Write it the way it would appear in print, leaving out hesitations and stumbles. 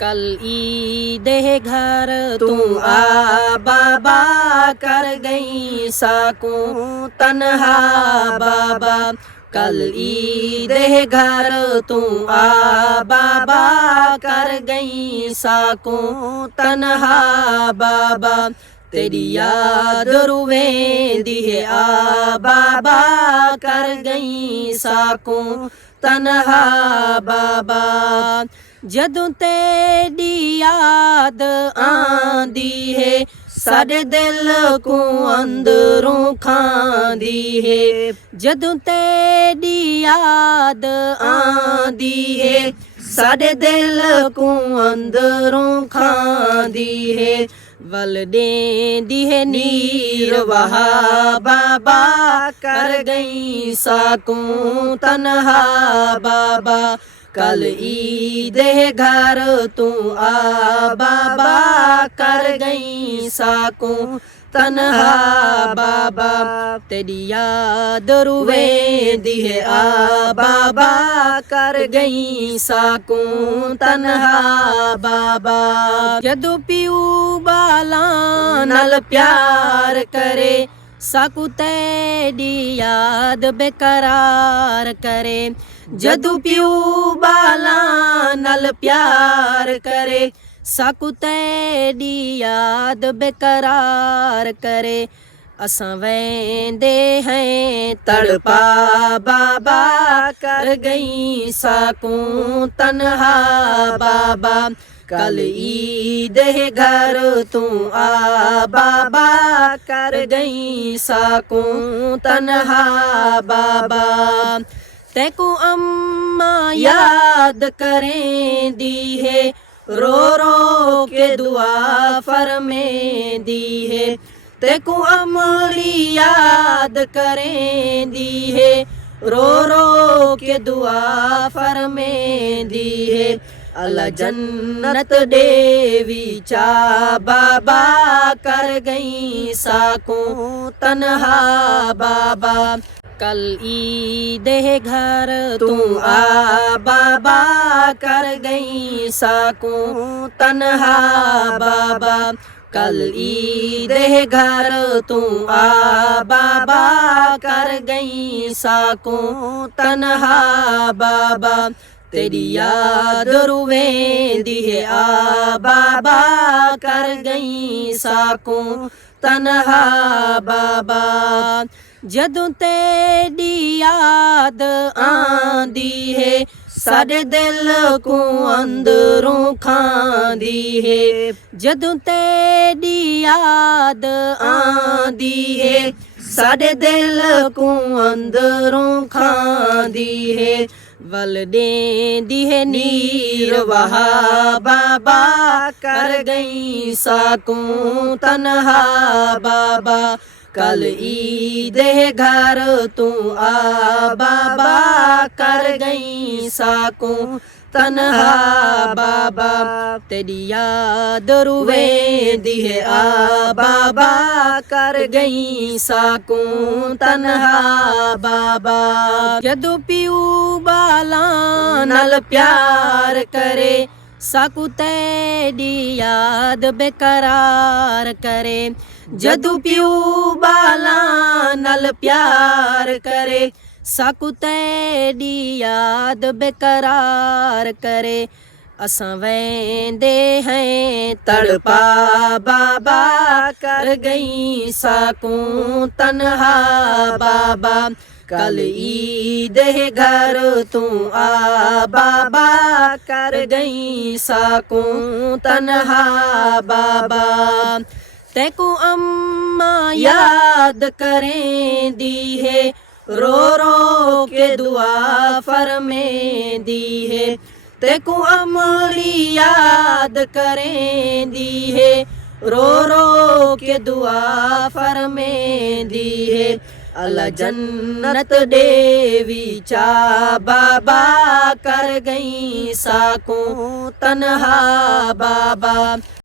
कल ईद है घर तू आ बाबा, कर गई साकूं तन्हा बाबा। कल ईद है घर तू आ बाबा, कर गई साकूं तन्हा बाबा। तेरी याद रुवेंदी है आ बाबा, कर गई साकूं तन्हा बाबा। जदों तेरी याद आंदी है, साडे दिल को अंदरों खांदी है। जदों तेरी याद आंदी है, साडे दिल को अंदरों खांदी है। वल देंदी है नीर वहा बाबा, कर गई साकूं तन्हा बाबा। कल ईद है घर तू आ बाबा, कर गई साकूं तन्हा बाबा। तेरी याद रुवेंदी है आ बाबा, कर गई साकूं तन्हा बाबा। जदों पिऊ बाला नाल प्यार करे, साकू तेरी याद बेकरार करे। जदों पिऊ बाला नाल प्यार करे, साकू तेरी याद बेकरार करे। असां वेंदे हैं तड़पा बाबा, कर गई साकूं तन्हा बाबा। कल ईद है घर तू आ बाबा, कर गई साकूं तन्हा बाबा। तेको अम्मा याद करेंदी है, रो रो के दुआ फरमेंदी है। तेको अमली याद करेंदी है, रो रो के दुआ फरमेंदी है। अल्लाह जन्नत देवी चा बाबा, कर गई साकूं तन्हा बाबा। कल ईद है घर तू आ बाबा, कर गई साकूं तन्हा बाबा। कल ईद है घर तू आ बाबा, कर गई साकूं तन्हा बाबा। तेरी याद रुवेंदी है आ बाबा, कर गई साकूं तन्हा बाबा। जदों तेरी याद आंदी है, साडे दिल को अंदरों खांदी है। जदों तेरी याद आंदी है, साडे दिल को अंदरों खांदी है। वल देंदी है नीर वहा बाबा, कर गई साकूं तन्हा बाबा। कल ईद है घर तू आ बाबा, कर गई साकूं तन्हा बाबा। तेरी याद रुवेंदी है आ बाबा, कर गई साकूं तन्हा बाबा। जदों पिऊ बाला नाल प्यार करे, साकू तेरी याद बेकरार करे। जदों पिऊ बाला नाल प्यार करे, साकू तेरी याद बेकरार करे। असां वेंदे हैं तड़पा बाबा, कर गई साकूं तन्हा बाबा। कल ईद है घर तू आ बाबा, कर गई साकूं तन्हा बाबा। तेको अम्मा याद करेंदी है, रो रो के दुआ फरमेंदी है। तेको अमली याद करेंदी है, रो रो के दुआ फरमेंदी है। अल्लाह जन्नत देवी चा बाबा, कर गई साकूं तन्हा बाबा।